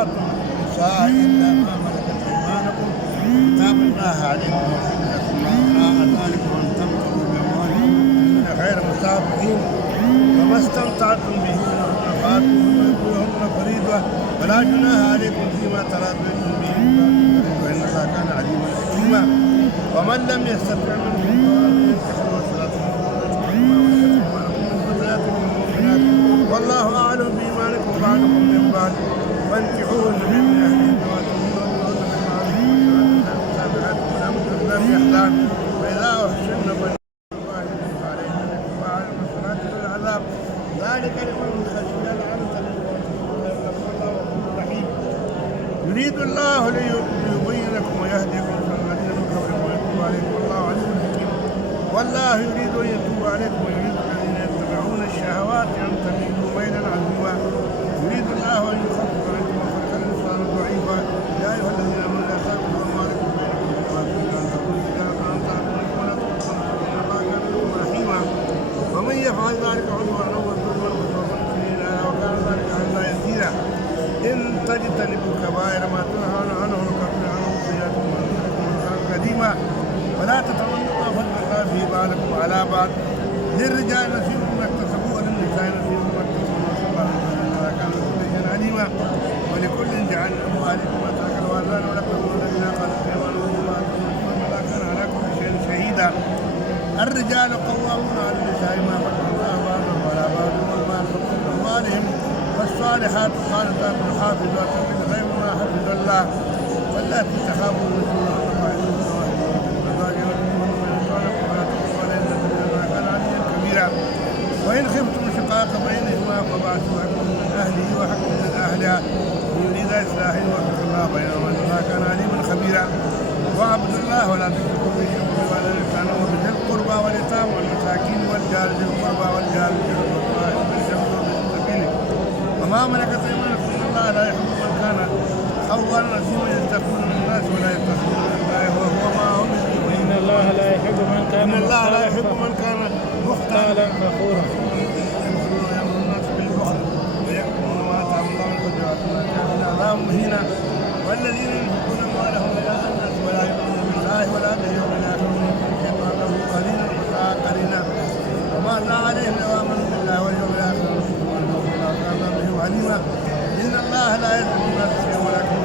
طلقتم النساء إلا ما ملكت أيمانكم كتاب الله عليكم وحلت ما وراء ذلك وأن تبتغوا بأموالكم غير مسافحين وما استمتعتم به فآتوهن فريضة ولا جناح عليكم فيما تراضيتم به وإن الله كان عليما حكيما ومن لم يستطع منكم أن ينكحوا والله أعلم بإيمانكم بعضكم من بعض فانكحوهن بإذن أهلهن وآتوهن فإذا أحسن العذاب ذلك لمن خشي العنة الرحيم يريد الله ليبين لكم ويهديكم الذين من قبلكم ويتوب عليكم والله عليم حكيم والله يريد أن يتوب عليكم ويريد الذين يتبعون الشهوات أن تميلوا ميلا عظيما يريد الله أن يخفف عنكم وخلق الإنسان ضعيفا يا أيها الذين آمنوا لا تأكلوا أموالكم بينكم بالباطل أن تكونوا تجارة عن تعلمون ولا تقتلوا إن الله كان بكم رحيما ومن يفعل ذلك عدوانا وظلما وسوف نصليه وكان ذلك على الله يسيرا إن تجتنبوا كبائر ما تنهون عنه نكفر عنكم سيئاتكم ونذكركم مغفرة قديما ولا تتمنوا ما فضل الله به بعضكم على بعض للرجال نصيب مما اكتسبوا وللنساء نصيب مما اكتسبوا وسبحان الله كان بكل شيء عليما ولكل جعلنا أموالكم ما ترك الوالدان ولكم الذين قالوا أيمانهم وما كان على كل شيء شهيدا الرجال قوامون على النساء ما فضل الله بعضهم على بعض وما أنفقوا من أموالهم والصالحات قانتات حافظات للغيب ما حفظ الله واللاتي تخافون نشوزهن فاعظوهن وإن خفتم شقاق بينهما فبعثوا حكما من أهله وحكما من أهلها إن يريد إصلاحا يوفق الله بينهما إن الله كان عليما خبيرا واعبدوا الله ولا تشركوا به شيئا وبالوالدين وبذي القربى واليتامى والمساكين والجار ذي القربى والجار سبيله وما ملكت أيمانكم إن الله لا يحب من كان خوانا نسيما يستغفرون للناس ولا يتخذون الله وهو معهم إن الله لا يحب من كان مختالا فخورا يأمر الناس بالبخل ويكتمون ما آتاهم الله من فضله ويأتون عذاب مهينا والذين ينفقون أموالهم رئاء الناس ولا يؤمنون بالله ولا باليوم الآخر يجعلون له قرينا وساء قرينا وما الله عليهم لو آمنوا بالله واليوم الآخر والله كان بهم عليما إن الله لا يظلم الناس شيئا ولكن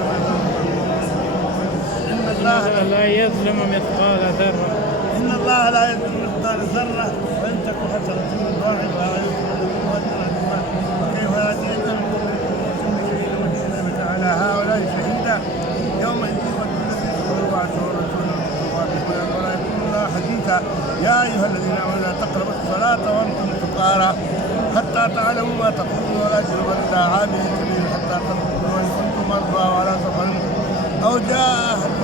إن الله لا يظلم مثقال ذرة إن الله لا يظلم مثقال ذرة وإن تك حسنة يضاعفها ويؤتي من لدنه وكيف يأتيك من كل شيء وجئنا بك على هؤلاء شهيدا يومئذ يود الذين كفروا وعصوا رسوله ولا يكون الله حديثا يا أيها الذين آمنوا لا تقربوا الصلاة وأنتم سكارى حتى تعلموا ما تقولون ولا جنبا إلا عابر سبيل حتى تنظروا وإن كنتم مرضى وعلى سفر أو جاء